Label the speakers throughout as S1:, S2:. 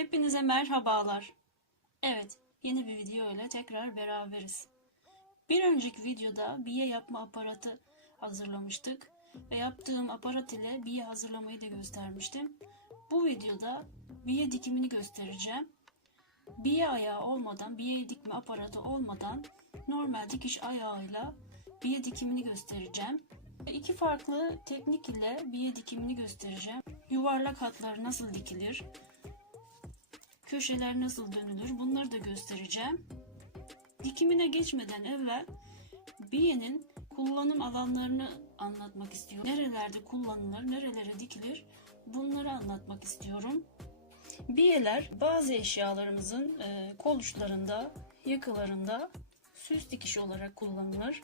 S1: Hepinize merhabalar. Evet, yeni bir video ile tekrar beraberiz. Bir önceki videoda biye yapma aparatı hazırlamıştık ve yaptığım aparat ile biye hazırlamayı da göstermiştim. Bu videoda biye dikimini göstereceğim. Biye ayağı olmadan, biye dikme aparatı olmadan normal dikiş ayağıyla biye dikimini göstereceğim. İki farklı teknik ile biye dikimini göstereceğim. Yuvarlak hatlar nasıl dikilir? Köşeler nasıl dönülür? Bunları da göstereceğim. Dikimine geçmeden evvel biyenin kullanım alanlarını anlatmak istiyorum. Nerelerde kullanılır, nerelere dikilir? Bunları anlatmak istiyorum. Biyeler bazı eşyalarımızın e, kol uçlarında, yakalarında süs dikişi olarak kullanılır.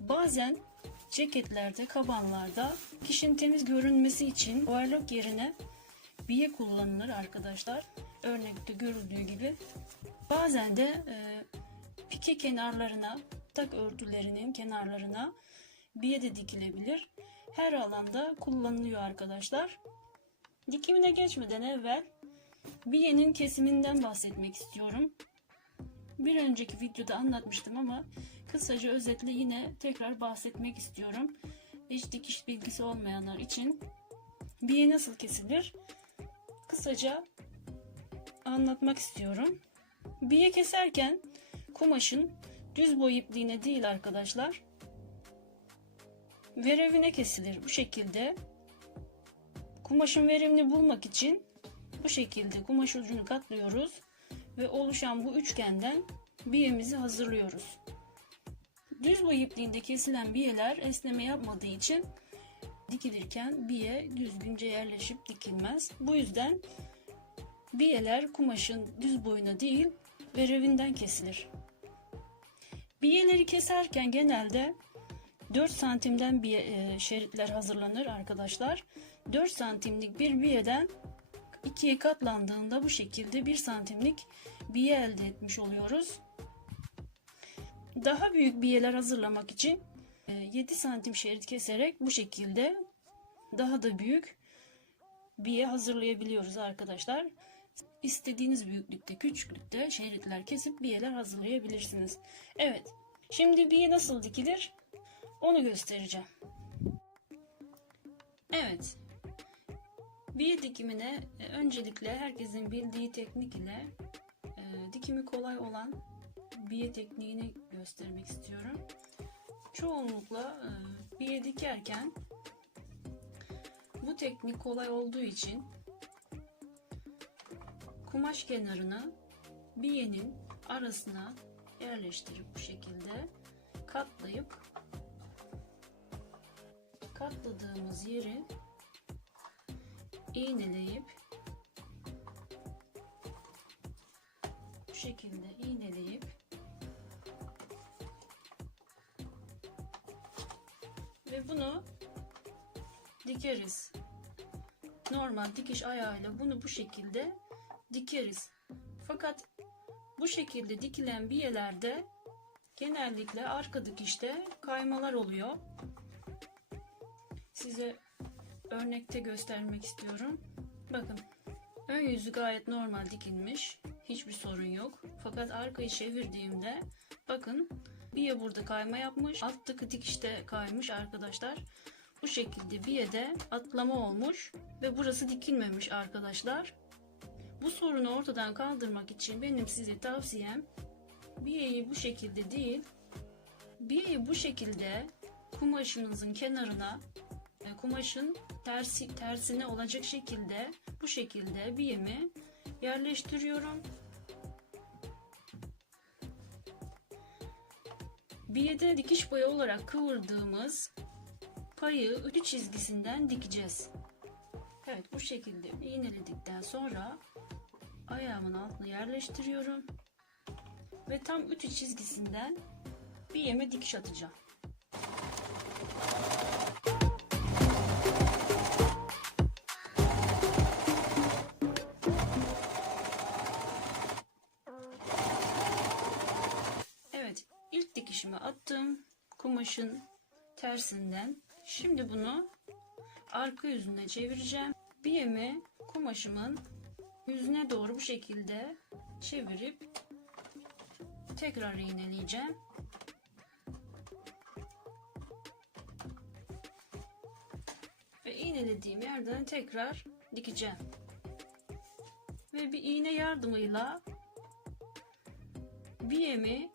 S1: Bazen ceketlerde, kabanlarda kişinin temiz görünmesi için overlock yerine biye kullanılır arkadaşlar. Örnekte görüldüğü gibi. Bazen de e, pike kenarlarına, tak örtülerinin kenarlarına biye de dikilebilir. Her alanda kullanılıyor arkadaşlar. Dikimine geçmeden evvel biyenin kesiminden bahsetmek istiyorum. Bir önceki videoda anlatmıştım ama kısaca özetle yine tekrar bahsetmek istiyorum. Hiç dikiş bilgisi olmayanlar için biye nasıl kesilir? Kısaca anlatmak istiyorum. Biye keserken kumaşın düz boy ipliğine değil arkadaşlar. Verevine kesilir bu şekilde. Kumaşın verimini bulmak için bu şekilde kumaş ucunu katlıyoruz ve oluşan bu üçgenden biyemizi hazırlıyoruz. Düz boy ipliğinde kesilen biyeler esneme yapmadığı için dikilirken biye düzgünce yerleşip dikilmez. Bu yüzden biyeler kumaşın düz boyuna değil verevinden kesilir. Biyeleri keserken genelde 4 santimden biye, e, şeritler hazırlanır arkadaşlar. 4 santimlik bir biyeden ikiye katlandığında bu şekilde 1 santimlik biye elde etmiş oluyoruz. Daha büyük biyeler hazırlamak için 7 santim şerit keserek bu şekilde daha da büyük biye hazırlayabiliyoruz arkadaşlar. İstediğiniz büyüklükte, küçüklükte şeritler kesip biyeler hazırlayabilirsiniz. Evet, şimdi biye nasıl dikilir onu göstereceğim. Evet, biye dikimine e, öncelikle herkesin bildiği teknik ile e, dikimi kolay olan biye tekniğini göstermek istiyorum. Çoğunlukla e, biye dikerken bu teknik kolay olduğu için kumaş kenarına biyenin arasına yerleştirip bu şekilde katlayıp katladığımız yeri iğneleyip bu şekilde dikeriz. Normal dikiş ayağıyla bunu bu şekilde dikeriz. Fakat bu şekilde dikilen biyelerde genellikle arka dikişte kaymalar oluyor. Size örnekte göstermek istiyorum. Bakın ön yüzü gayet normal dikilmiş. Hiçbir sorun yok. Fakat arkayı çevirdiğimde bakın biye burada kayma yapmış. Alttaki dikişte kaymış arkadaşlar. Bu şekilde biyede atlama olmuş ve burası dikilmemiş arkadaşlar. Bu sorunu ortadan kaldırmak için benim size tavsiyem biyeyi bu şekilde değil biyeyi bu şekilde kumaşınızın kenarına e, kumaşın tersi tersine olacak şekilde bu şekilde biyemi yerleştiriyorum. Biyede dikiş boya olarak kıvırdığımız payı ütü çizgisinden dikeceğiz. Evet bu şekilde iğneledikten sonra ayağımın altına yerleştiriyorum. Ve tam ütü çizgisinden bir yeme dikiş atacağım. Evet ilk dikişimi attım. Kumaşın tersinden. Şimdi bunu arka yüzüne çevireceğim. Bir yemi kumaşımın yüzüne doğru bu şekilde çevirip tekrar iğneleyeceğim. Ve iğnelediğim yerden tekrar dikeceğim. Ve bir iğne yardımıyla biyemi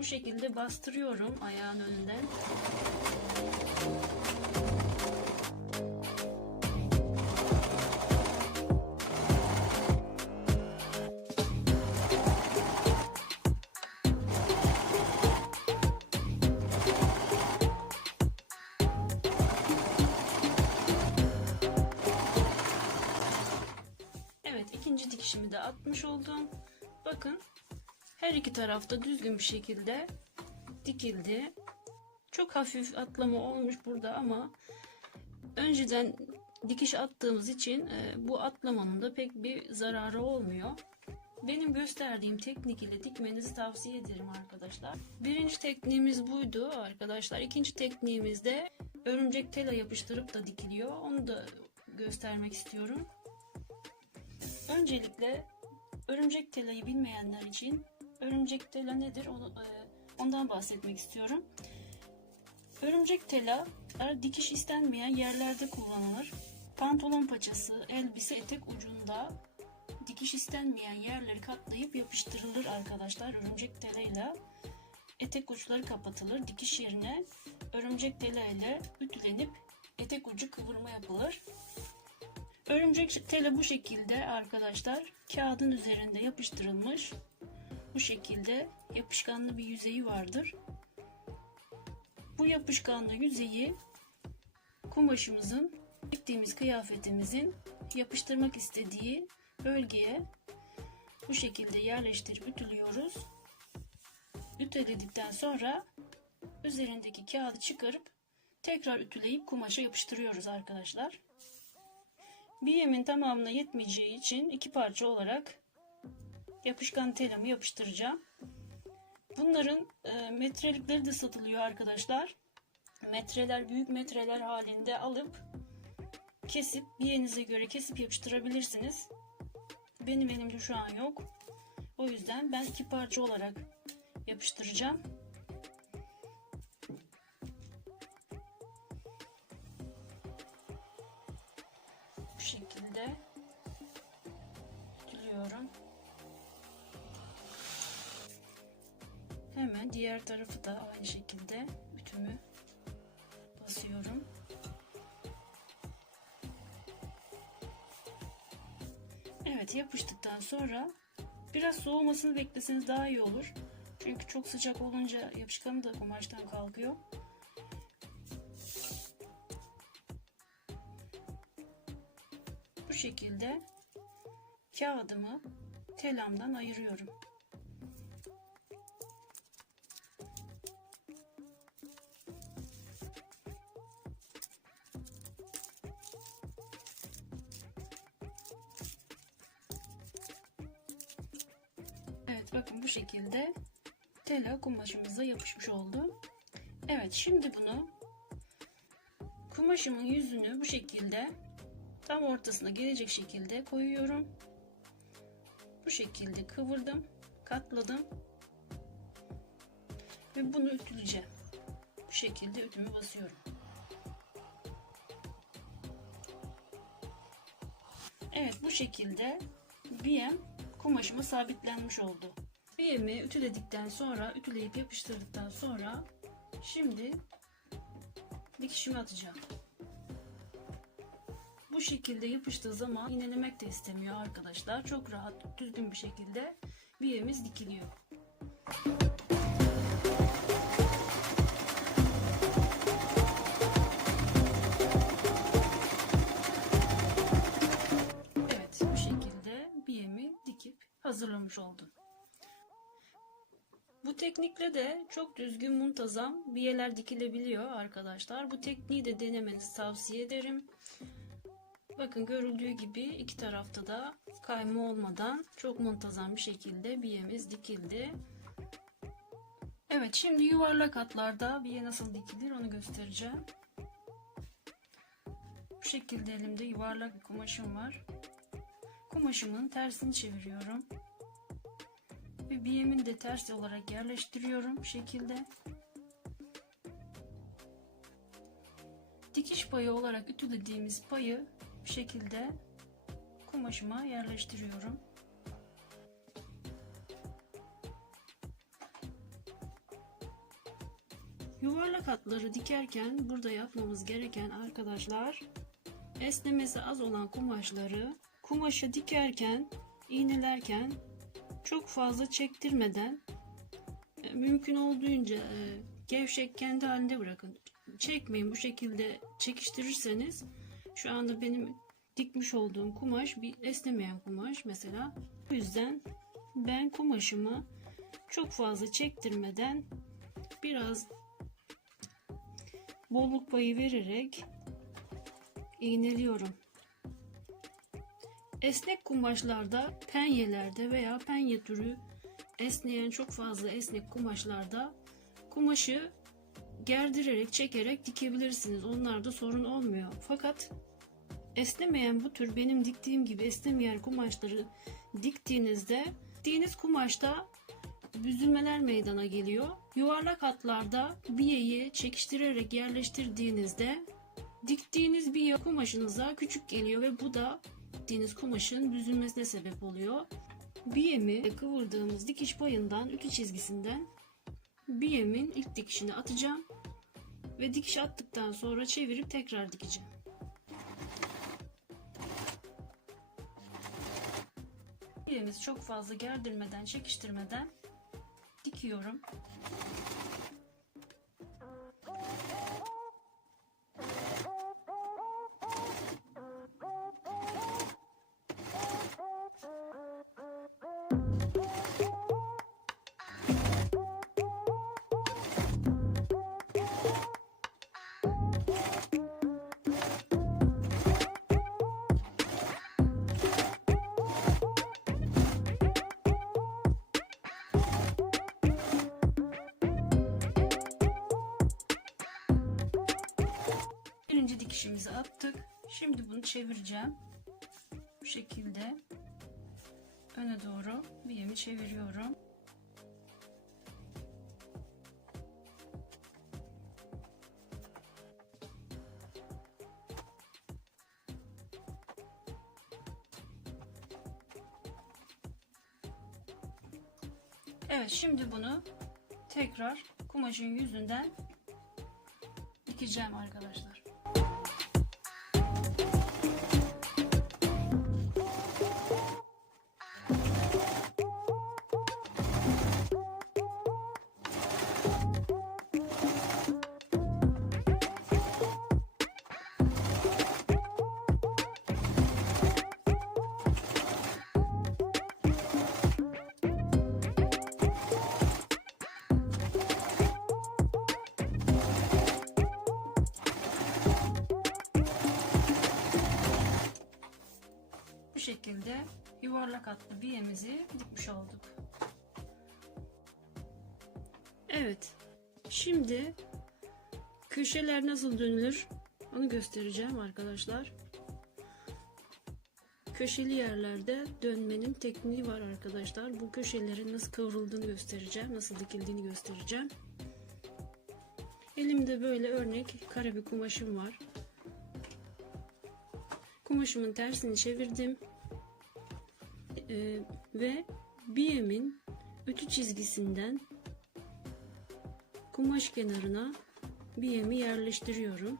S1: bu şekilde bastırıyorum ayağın önünden. Evet ikinci dikişimi de atmış oldum. Bakın her iki tarafta düzgün bir şekilde dikildi. Çok hafif atlama olmuş burada ama önceden dikiş attığımız için e, bu atlamanın da pek bir zararı olmuyor. Benim gösterdiğim teknik ile dikmenizi tavsiye ederim arkadaşlar. Birinci tekniğimiz buydu arkadaşlar. İkinci tekniğimiz de örümcek tela yapıştırıp da dikiliyor. Onu da göstermek istiyorum. Öncelikle örümcek telayı bilmeyenler için örümcek tela nedir onu, e, ondan bahsetmek istiyorum. Örümcek tela eğer dikiş istenmeyen yerlerde kullanılır. Pantolon paçası, elbise, etek ucunda dikiş istenmeyen yerleri katlayıp yapıştırılır arkadaşlar. Örümcek telayla etek uçları kapatılır. Dikiş yerine örümcek tela ile ütülenip etek ucu kıvırma yapılır. Örümcek tela bu şekilde arkadaşlar kağıdın üzerinde yapıştırılmış. Bu şekilde yapışkanlı bir yüzeyi vardır. Bu yapışkanlı yüzeyi kumaşımızın diktiğimiz kıyafetimizin yapıştırmak istediği bölgeye bu şekilde yerleştirip ütülüyoruz. Ütüledikten sonra üzerindeki kağıdı çıkarıp tekrar ütüleyip kumaşa yapıştırıyoruz arkadaşlar. Bir yemin tamamına yetmeyeceği için iki parça olarak yapışkan telamı yapıştıracağım. Bunların e, metrelikleri de satılıyor arkadaşlar. Metreler büyük metreler halinde alıp kesip biyenize göre kesip yapıştırabilirsiniz. Benim elimde şu an yok. O yüzden ben iki parça olarak yapıştıracağım. Diğer tarafı da aynı şekilde ütümü basıyorum. Evet yapıştıktan sonra biraz soğumasını bekleseniz daha iyi olur. Çünkü çok sıcak olunca yapışkanı da kumaştan kalkıyor. Bu şekilde kağıdımı telamdan ayırıyorum. Şekilde tela kumaşımıza yapışmış oldu. Evet şimdi bunu kumaşımın yüzünü bu şekilde tam ortasına gelecek şekilde koyuyorum. Bu şekilde kıvırdım, katladım ve bunu ütüleyeceğim. Bu şekilde ütümü basıyorum. Evet bu şekilde biyem kumaşıma sabitlenmiş oldu. Biyemi ütüledikten sonra, ütüleyip yapıştırdıktan sonra şimdi dikişimi atacağım. Bu şekilde yapıştığı zaman iğnelemek de istemiyor arkadaşlar. Çok rahat, düzgün bir şekilde biyemiz dikiliyor. Evet, bu şekilde biyemi dikip hazırlamış oldum. Teknikle de çok düzgün muntazam biyeler dikilebiliyor arkadaşlar. Bu tekniği de denemenizi tavsiye ederim. Bakın görüldüğü gibi iki tarafta da kayma olmadan çok muntazam bir şekilde biyemiz dikildi. Evet şimdi yuvarlak hatlarda biye nasıl dikilir onu göstereceğim. Bu şekilde elimde yuvarlak bir kumaşım var. kumaşımın tersini çeviriyorum. Biyemin de ters olarak yerleştiriyorum bu şekilde. Dikiş payı olarak ütü dediğimiz payı bu şekilde kumaşıma yerleştiriyorum. Yuvarlak hatları dikerken burada yapmamız gereken arkadaşlar esnemesi az olan kumaşları kumaşı dikerken iğnelerken çok fazla çektirmeden e, mümkün olduğunca e, gevşek kendi halinde bırakın. Çekmeyin bu şekilde çekiştirirseniz şu anda benim dikmiş olduğum kumaş bir esnemeyen kumaş mesela. O yüzden ben kumaşımı çok fazla çektirmeden biraz bolluk payı vererek iğneliyorum. Esnek kumaşlarda, penyelerde veya penye türü esneyen çok fazla esnek kumaşlarda kumaşı gerdirerek, çekerek dikebilirsiniz. Onlarda sorun olmuyor. Fakat esnemeyen bu tür benim diktiğim gibi esnemeyen kumaşları diktiğinizde diktiğiniz kumaşta büzülmeler meydana geliyor. Yuvarlak hatlarda biyeyi çekiştirerek yerleştirdiğinizde diktiğiniz biye kumaşınıza küçük geliyor ve bu da diktiğiniz kumaşın büzülmesine sebep oluyor. Biyemi kıvırdığımız dikiş payından ütü çizgisinden biyemin ilk dikişini atacağım ve dikiş attıktan sonra çevirip tekrar dikeceğim. Biyemizi çok fazla gerdirmeden, çekiştirmeden dikiyorum. Birinci dikişimizi attık. Şimdi bunu çevireceğim. Bu şekilde öne doğru bir yemi çeviriyorum. Evet şimdi bunu tekrar kumaşın yüzünden dikeceğim arkadaşlar. Bu şekilde yuvarlak hatlı biyemizi dikmiş olduk. Evet. Şimdi köşeler nasıl dönülür onu göstereceğim arkadaşlar. Köşeli yerlerde dönmenin tekniği var arkadaşlar. Bu köşelerin nasıl kıvrıldığını göstereceğim. Nasıl dikildiğini göstereceğim. Elimde böyle örnek kare bir kumaşım var. Kumaşımın tersini çevirdim. Ee, ve biyemin ütü çizgisinden kumaş kenarına biyemi yerleştiriyorum.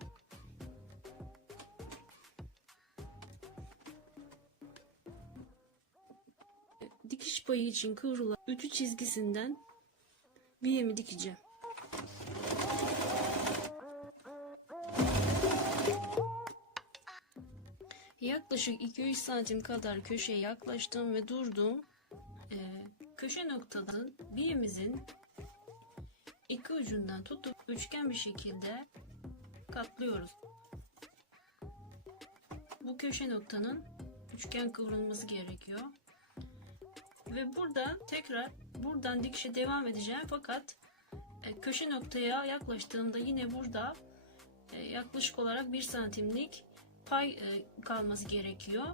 S1: Dikiş payı için kıvrılan ütü çizgisinden biyemi dikeceğim. Yaklaşık 2-3 santim kadar köşeye yaklaştım ve durdum. Ee, köşe noktadan birimizin iki ucundan tutup üçgen bir şekilde katlıyoruz. Bu köşe noktanın üçgen kıvrılması gerekiyor. Ve burada tekrar buradan dikişe devam edeceğim fakat e, köşe noktaya yaklaştığımda yine burada e, yaklaşık olarak 1 santimlik pay e, kalması gerekiyor.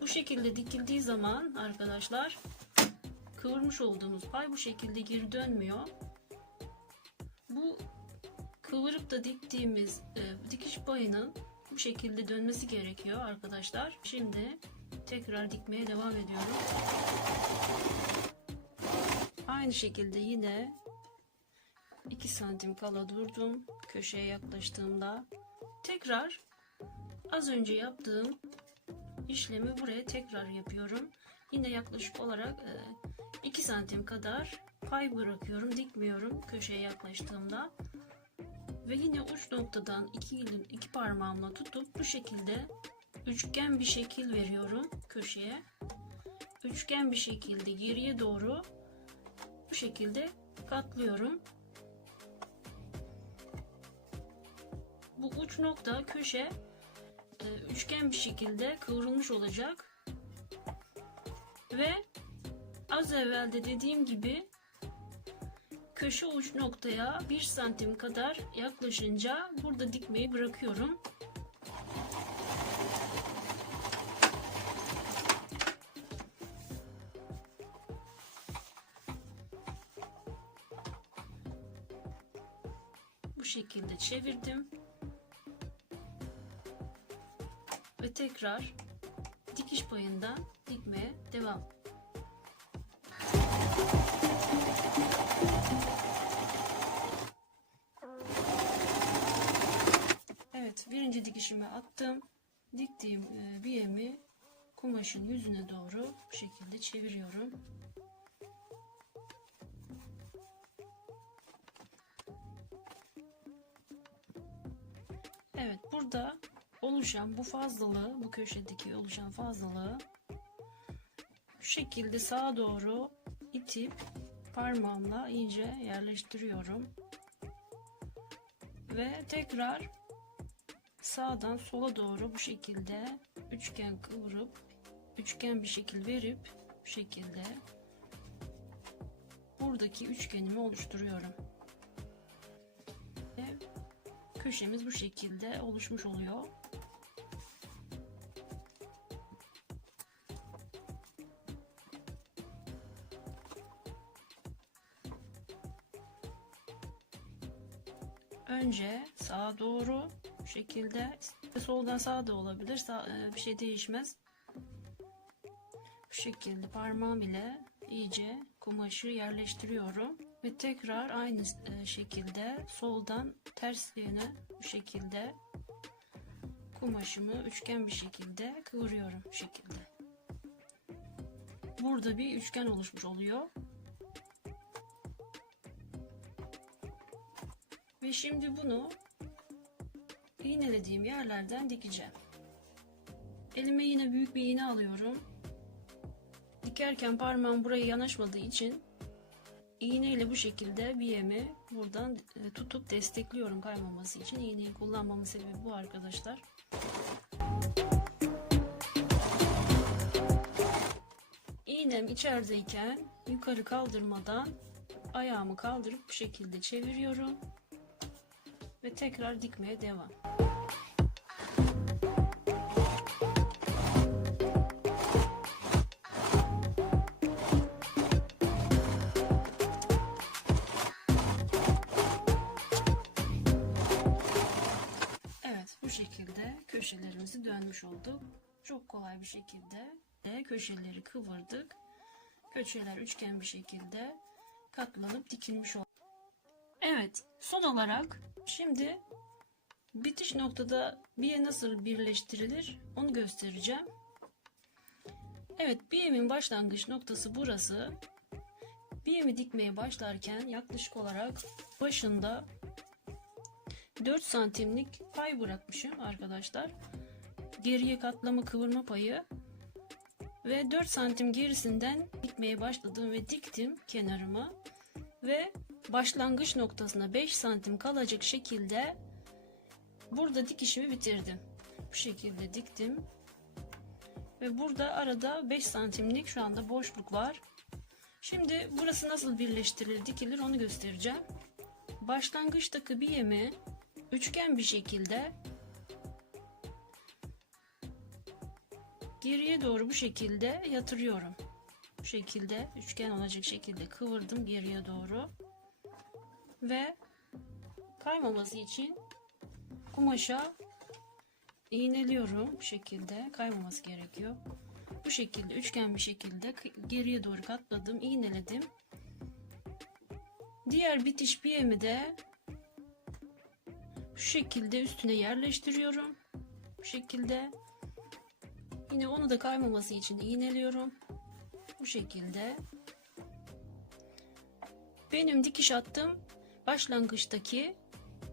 S1: Bu şekilde dikildiği zaman arkadaşlar kıvırmış olduğumuz pay bu şekilde geri dönmüyor. Bu kıvırıp da diktiğimiz e, dikiş payının bu şekilde dönmesi gerekiyor arkadaşlar. Şimdi tekrar dikmeye devam ediyorum. Aynı şekilde yine 2 santim kala durdum. Köşeye yaklaştığımda tekrar az önce yaptığım işlemi buraya tekrar yapıyorum. Yine yaklaşık olarak 2 santim kadar pay bırakıyorum. Dikmiyorum köşeye yaklaştığımda. Ve yine uç noktadan iki, iki parmağımla tutup bu şekilde üçgen bir şekil veriyorum köşeye. Üçgen bir şekilde geriye doğru bu şekilde katlıyorum. Bu uç nokta köşe e, üçgen bir şekilde kıvrılmış olacak. Ve az evvel de dediğim gibi köşe uç noktaya 1 santim kadar yaklaşınca burada dikmeyi bırakıyorum. Bu şekilde çevirdim. Ve tekrar dikiş payından dikmeye devam. Evet birinci dikişimi attım. Diktiğim e, bir yemi kumaşın yüzüne doğru bu şekilde çeviriyorum. Evet burada oluşan bu fazlalığı bu köşedeki oluşan fazlalığı bu şekilde sağa doğru itip parmağımla iyice yerleştiriyorum. Ve tekrar sağdan sola doğru bu şekilde üçgen kıvırıp üçgen bir şekil verip bu şekilde buradaki üçgenimi oluşturuyorum. Ve köşemiz bu şekilde oluşmuş oluyor. Doğru bu şekilde soldan sağa da olabilir sağ, e, bir şey değişmez. Bu şekilde parmağım ile iyice kumaşı yerleştiriyorum ve tekrar aynı e, şekilde soldan ters yöne bu şekilde kumaşımı üçgen bir şekilde kıvırıyorum bu şekilde. Burada bir üçgen oluşmuş oluyor. Ve şimdi bunu iğnelediğim yerlerden dikeceğim. Elime yine büyük bir iğne alıyorum. Dikerken parmağım buraya yanaşmadığı için iğne ile bu şekilde bir yemi buradan e, tutup destekliyorum kaymaması için. İğneyi kullanmamın sebebi bu arkadaşlar. İğnem içerideyken yukarı kaldırmadan ayağımı kaldırıp bu şekilde çeviriyorum ve tekrar dikmeye devam. Evet bu şekilde köşelerimizi dönmüş olduk. Çok kolay bir şekilde köşeleri kıvırdık. Köşeler üçgen bir şekilde katlanıp dikilmiş oldu. Evet son olarak şimdi bitiş noktada bir nasıl birleştirilir onu göstereceğim. Evet bir yemin başlangıç noktası burası. Bir yemi dikmeye başlarken yaklaşık olarak başında 4 santimlik pay bırakmışım arkadaşlar. Geriye katlama kıvırma payı ve 4 santim gerisinden dikmeye başladım ve diktim kenarımı ve başlangıç noktasına 5 santim kalacak şekilde burada dikişimi bitirdim. Bu şekilde diktim. Ve burada arada 5 santimlik şu anda boşluk var. Şimdi burası nasıl birleştirilir, dikilir onu göstereceğim. Başlangıçtaki bir yemi üçgen bir şekilde Geriye doğru bu şekilde yatırıyorum. Bu şekilde üçgen olacak şekilde kıvırdım geriye doğru. Ve kaymaması için kumaşa iğneliyorum bu şekilde kaymaması gerekiyor. Bu şekilde üçgen bir şekilde geriye doğru katladım, iğneledim. Diğer bitiş biyemi de şu şekilde üstüne yerleştiriyorum. Bu şekilde. Yine onu da kaymaması için iğneliyorum. Bu şekilde. Benim dikiş attığım başlangıçtaki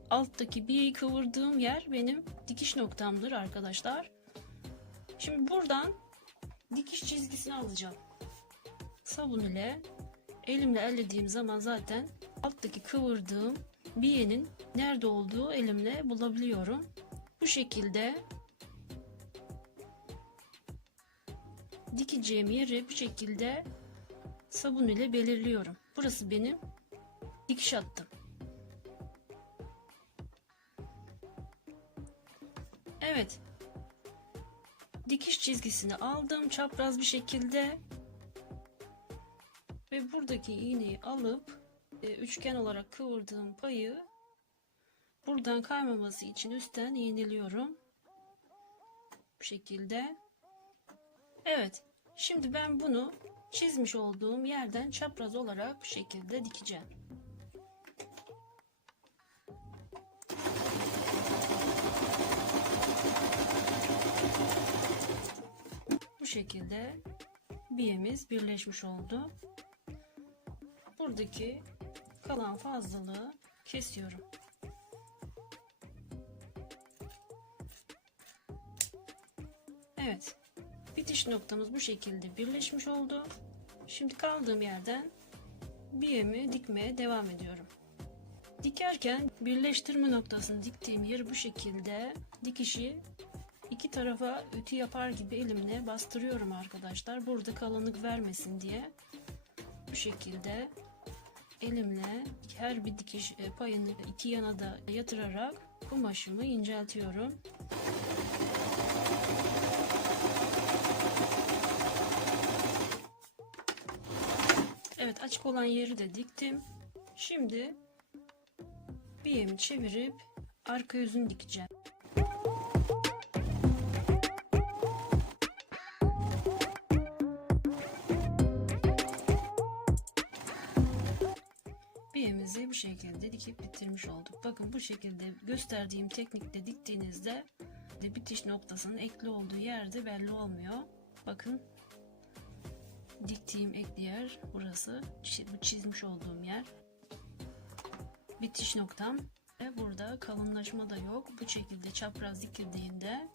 S1: alttaki bir kıvırdığım yer benim dikiş noktamdır arkadaşlar. Şimdi buradan dikiş çizgisini alacağım. Sabun ile elimle ellediğim zaman zaten alttaki kıvırdığım biyenin nerede olduğu elimle bulabiliyorum. Bu şekilde dikeceğim yeri bu şekilde sabun ile belirliyorum. Burası benim dikiş attım. Evet. Dikiş çizgisini aldım çapraz bir şekilde ve buradaki iğneyi alıp e, üçgen olarak kıvırdığım payı buradan kaymaması için üstten iğneliyorum. Bu şekilde. Evet. Şimdi ben bunu çizmiş olduğum yerden çapraz olarak bu şekilde dikeceğim. Şekilde biyemiz birleşmiş oldu. Buradaki kalan fazlalığı kesiyorum. Evet. Bitiş noktamız bu şekilde birleşmiş oldu. Şimdi kaldığım yerden biyemi dikmeye devam ediyorum. Dikerken birleştirme noktasını diktiğim yeri bu şekilde dikişi iki tarafa ütü yapar gibi elimle bastırıyorum arkadaşlar. Burada kalınlık vermesin diye. Bu şekilde elimle her bir dikiş e, payını iki yana da yatırarak kumaşımı inceltiyorum. Evet açık olan yeri de diktim. Şimdi bir yemi çevirip arka yüzünü dikeceğim. Şekilde dikip bitirmiş olduk. Bakın bu şekilde gösterdiğim teknikle diktiğinizde de bitiş noktasının ekli olduğu yerde belli olmuyor. Bakın diktiğim ekli yer burası. Bu çizmiş olduğum yer. Bitiş noktam ve burada kalınlaşma da yok. Bu şekilde çapraz dikildiğinde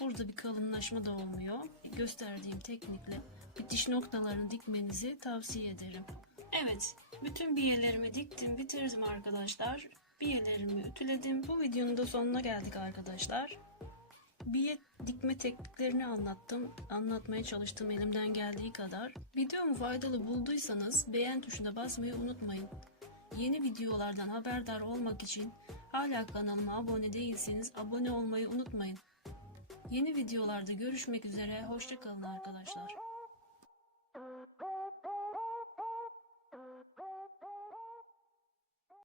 S1: burada bir kalınlaşma da olmuyor. Gösterdiğim teknikle bitiş noktalarını dikmenizi tavsiye ederim. Evet, bütün biyelerimi diktim, bitirdim arkadaşlar. Biyelerimi ütüledim. Bu videonun da sonuna geldik arkadaşlar. Biye dikme tekniklerini anlattım. Anlatmaya çalıştım elimden geldiği kadar. Videomu faydalı bulduysanız beğen tuşuna basmayı unutmayın. Yeni videolardan haberdar olmak için hala kanalıma abone değilseniz abone olmayı unutmayın. Yeni videolarda görüşmek üzere. Hoşçakalın arkadaşlar.